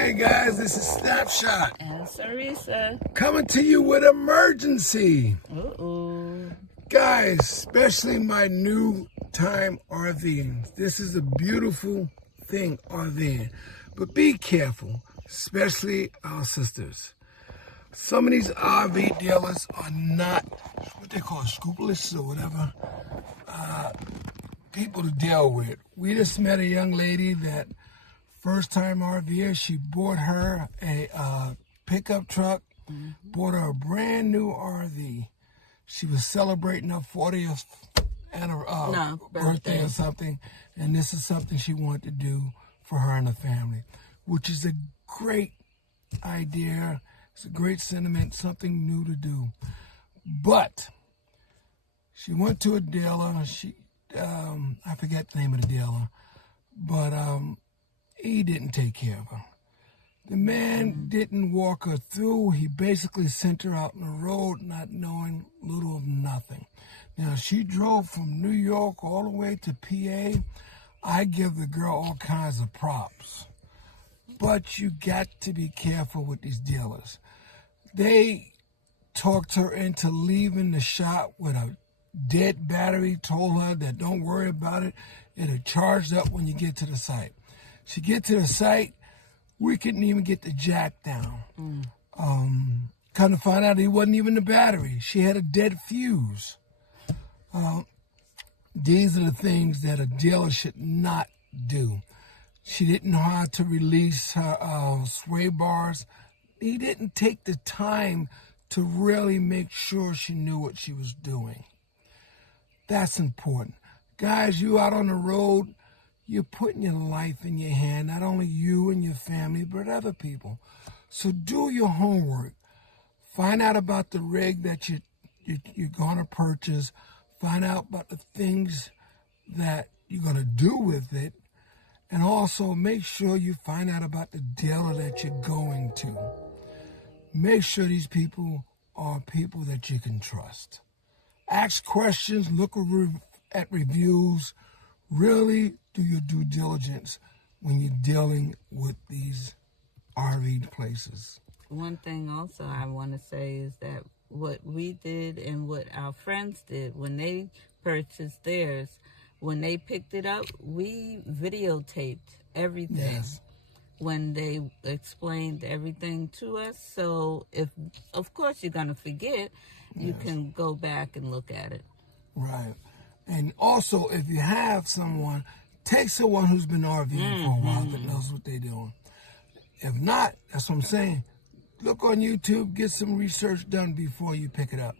Hey guys, this is Snapshot and Sonrisa. coming to you with emergency. Uh-oh. Guys, especially my new time RVing. This is a beautiful thing, RVing. But be careful, especially our sisters. Some of these RV dealers are not what they call scrupulous or whatever people to deal with. We just met a young lady that first time RVer, she bought her a pickup truck, bought her a brand new RV. She was celebrating her 40th birthday or something, and this is something she wanted to do for her and the family, which is a great idea. It's a great sentiment, something new to do. But she went to a dealer. I forget the name of the dealer, but he didn't take care of her. The man didn't walk her through. He basically sent her out on the road not knowing little of nothing. Now, she drove from New York all the way to PA. I give the girl all kinds of props. But you got to be careful with these dealers. They talked her into leaving the shop with a dead battery, told her that don't worry about it. It'll charge up when you get to the site. She get to the site, we couldn't even get the jack down. Come to find out, it wasn't even the battery. She had a dead fuse. These are the things that a dealer should not do. She didn't know how to release her sway bars. He didn't take the time to really make sure she knew what she was doing. That's important. Guys, you out on the road, you're putting your life in your hand, not only you and your family, but other people. So do your homework. Find out about the rig that you're going to purchase. Find out about the things that you're going to do with it. And also make sure you find out about the dealer that you're going to. Make sure these people are people that you can trust. Ask questions, look at reviews. Really do your due diligence when you're dealing with these RV places. One thing also I want to say is that what we did and what our friends did when they purchased theirs, when they picked it up, we videotaped everything. Yes. When they explained everything to us. So if, of course, you're going to forget, you can go back and look at it. Right. And also, if you have someone, take someone who's been RVing for a while that knows what they're doing. If not, that's what I'm saying. Look on YouTube, get some research done before you pick it up.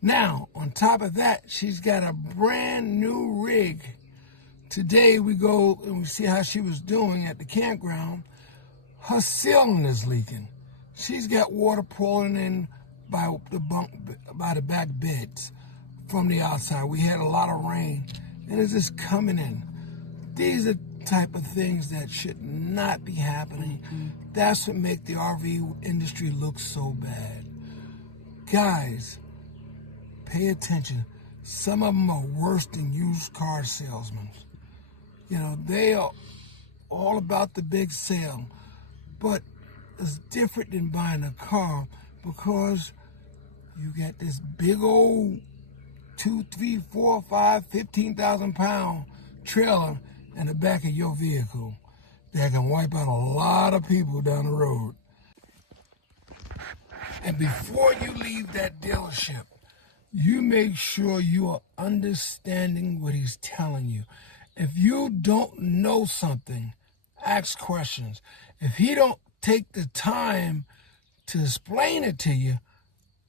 Now, on top of that, she's got a brand new rig. Today we go and we see how she was doing at the campground. Her ceiling is leaking. She's got water pouring in by the back beds from the outside. We had a lot of rain and it's just coming in. These are type of things that should not be happening. That's what makes the RV industry look so bad. Guys, pay attention. Some of them are worse than used car salesmen. You know, they are all about the big sale, but it's different than buying a car because you got this big old 2, 3, 4, 5, 15,000 pound trailer in the back of your vehicle that can wipe out a lot of people down the road. And before you leave that dealership, you make sure you are understanding what he's telling you. If you don't know something, ask questions. If he don't take the time to explain it to you,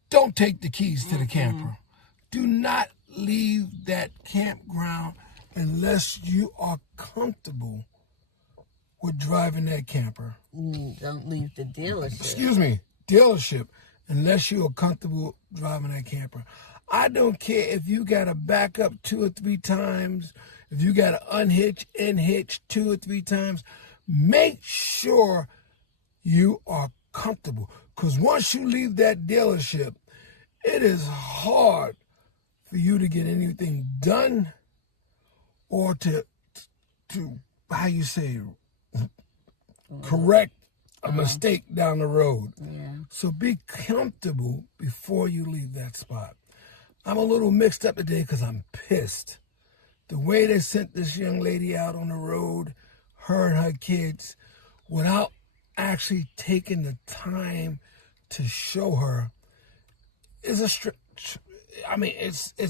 don't take the keys to the camper. Do not leave that campground unless you are comfortable with driving that camper. Don't leave the dealership. Excuse me, dealership, unless you are comfortable driving that camper. I don't care if you got to back up 2 or 3 times, if you got to unhitch and hitch 2 or 3 times. Make sure you are comfortable. Because once you leave that dealership, it is hard for you to get anything done or to how you say, correct a mistake down the road. Yeah. So be comfortable before you leave that spot. I'm a little mixed up today because I'm pissed. The way they sent this young lady out on the road, her and her kids, without actually taking the time to show her, is it's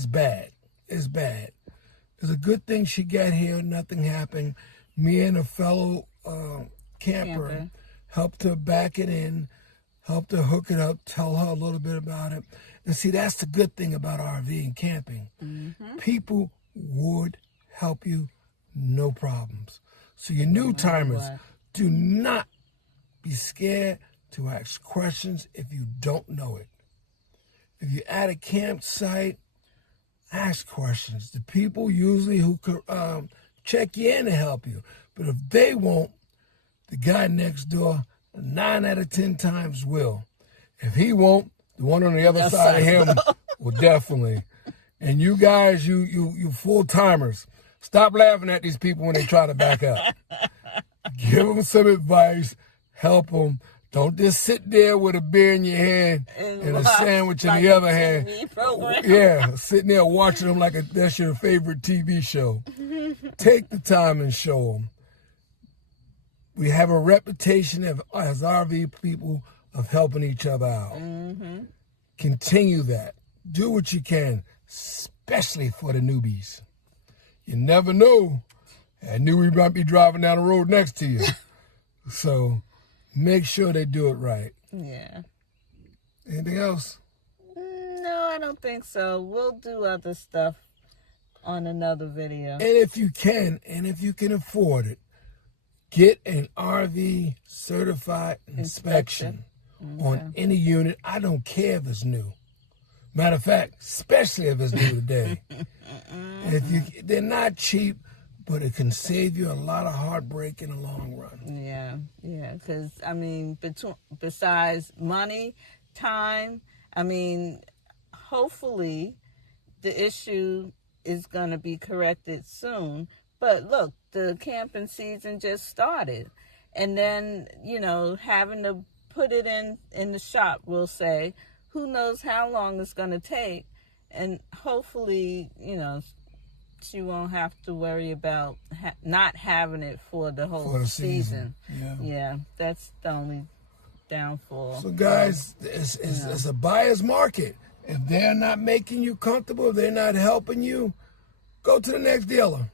bad. It's bad. It's a good thing she got here, nothing happened. Me and a fellow camper helped her back it in, helped her hook it up, tell her a little bit about it. And see, that's the good thing about RV and camping. People would help you, no problems. So your new timers, do not be scared to ask questions if you don't know it. If you're at a campsite, ask questions. The people usually who check you in to help you. But if they won't, the guy next door, 9 out of 10 times will. If he won't, the one on the other side of him will definitely. And you guys, you full-timers, stop laughing at these people when they try to back up. Give them some advice. Help them. Don't just sit there with a beer in your hand and a sandwich in the other hand. Yeah, sitting there watching them like that's your favorite TV show. Take the time and show them. We have a reputation as RV people of helping each other out. Continue that. Do what you can, especially for the newbies. You never know. I knew we might be driving down the road next to you. So make sure they do it right. Yeah. Anything else? No, I don't think so. We'll do other stuff on another video. And if you can, and if you can afford it, get an RV certified inspection on any unit. I don't care if it's new. Matter of fact, especially if it's new today. They're not cheap, but it can save you a lot of heartbreak in the long run. Yeah, because, I mean, besides money, time, I mean, hopefully the issue is going to be corrected soon. But look, the camping season just started. And then, having to put it in the shop, we'll say, who knows how long it's going to take. And hopefully, she won't have to worry about not having it for the whole season. Yeah, that's the only downfall. So, guys, it's a buyer's market. If they're not making you comfortable, if they're not helping you, go to the next dealer.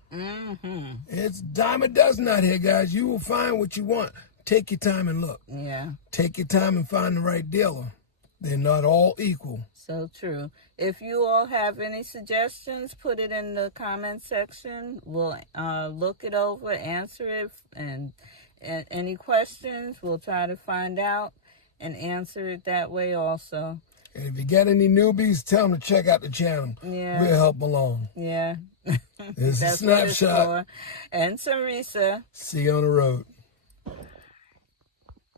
It's dime a dozen out here, guys. You will find what you want. Take your time and look. Yeah. Take your time and find the right dealer. They're not all equal. So true. If you all have any suggestions, put it in the comment section. We'll look it over, answer it, and any questions, we'll try to find out and answer it that way also. And if you got any newbies, tell them to check out the channel. Yeah. We'll help along. Yeah. This is Snapshot and Sonrisa. See you on the road.